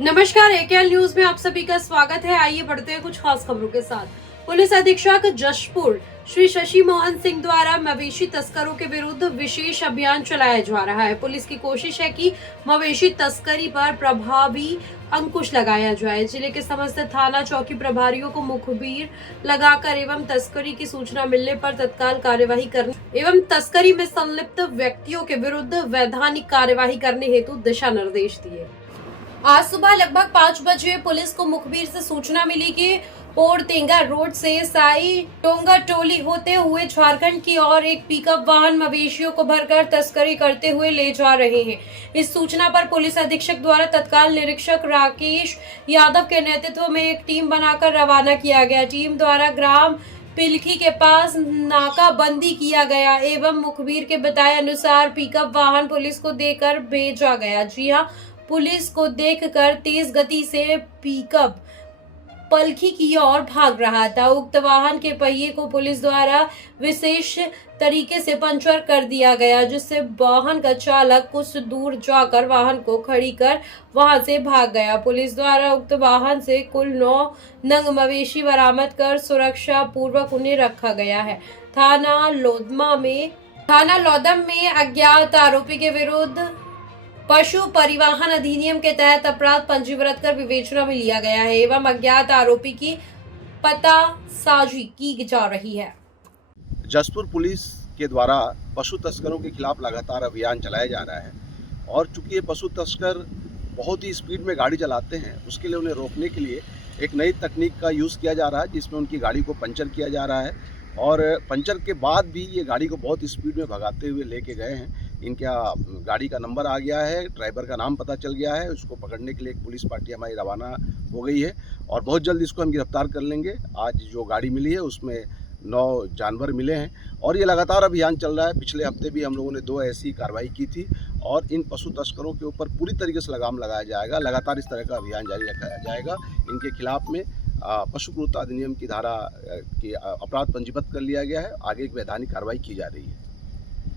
नमस्कार, एकेएल न्यूज में आप सभी का स्वागत है। आइए बढ़ते हैं कुछ खास खबरों के साथ। पुलिस अधीक्षक जशपुर श्री शशि मोहन सिंह द्वारा मवेशी तस्करों के विरुद्ध विशेष अभियान चलाया जा रहा है। पुलिस की कोशिश है कि मवेशी तस्करी पर प्रभावी अंकुश लगाया जाए। जिले के समस्त थाना चौकी प्रभारियों को मुखबिर लगाकर एवं तस्करी की सूचना मिलने पर तत्काल कार्यवाही करने एवं तस्करी में संलिप्त व्यक्तियों के विरुद्ध वैधानिक कार्यवाही करने हेतु दिशा निर्देश दिए। आज सुबह लगभग 5 बजे पुलिस को मुखबिर से सूचना मिली कि पोरतेंगा रोड से साई टोंगा टोली होते हुए झारखंड की ओर एक पिकअप वाहन मवेशियों को भरकर तस्करी करते हुए ले जा रहे हैं। इस सूचना पर पुलिस अधीक्षक द्वारा तत्काल निरीक्षक राकेश यादव के नेतृत्व में एक टीम बनाकर रवाना किया गया। टीम द्वारा ग्राम पिलखी के पास नाकाबंदी किया गया एवं मुखबिर के बताए अनुसार पिकअप वाहन पुलिस को देकर भेजा गया। जी हां, पुलिस को देखकर तेज गति से पिकअप पलखी की ओर भाग रहा था। उक्त वाहन के पहिए को पुलिस द्वारा विशेष तरीके से पंचर कर दिया गया, जिससे वाहन का चालक कुछ दूर जाकर वाहन को खड़ी कर वहां से भाग गया। पुलिस द्वारा उक्त वाहन से कुल 9 नंग मवेशी बरामद कर सुरक्षा पूर्वक उन्हें रखा गया है। थाना लोदम में अज्ञात आरोपी के विरुद्ध पशु परिवहन अधिनियम के तहत अपराध पंजीकृत कर विवेचना में लिया गया है एवं अज्ञात आरोपी की पतासाजी की जा रही है। जशपुर पुलिस के द्वारा पशु तस्करों के खिलाफ लगातार अभियान चलाया जा रहा है और चूंकि ये पशु तस्कर बहुत ही स्पीड में गाड़ी चलाते हैं, उसके लिए उन्हें रोकने के लिए एक नई तकनीक का यूज़ किया जा रहा है, जिसमें उनकी गाड़ी को पंचर किया जा रहा है और पंचर के बाद भी ये गाड़ी को बहुत स्पीड में भगाते हुए लेके गए हैं। इनका गाड़ी का नंबर आ गया है, ड्राइवर का नाम पता चल गया है। उसको पकड़ने के लिए एक पुलिस पार्टी हमारी रवाना हो गई है और बहुत जल्द इसको हम गिरफ्तार कर लेंगे। आज जो गाड़ी मिली है उसमें 9 जानवर मिले हैं और ये लगातार अभियान चल रहा है। पिछले हफ्ते भी हम लोगों ने 2 ऐसी कार्रवाई की थी और इन पशु तस्करों के ऊपर पूरी तरीके से लगाम लगाया जाएगा। लगातार इस तरह का अभियान जारी रखा जाएगा। इनके खिलाफ में पशु क्रूरता अधिनियम की धारा की अपराध पंजीबद्ध कर लिया गया है। आगे एक वैधानिक कार्रवाई की जा रही है।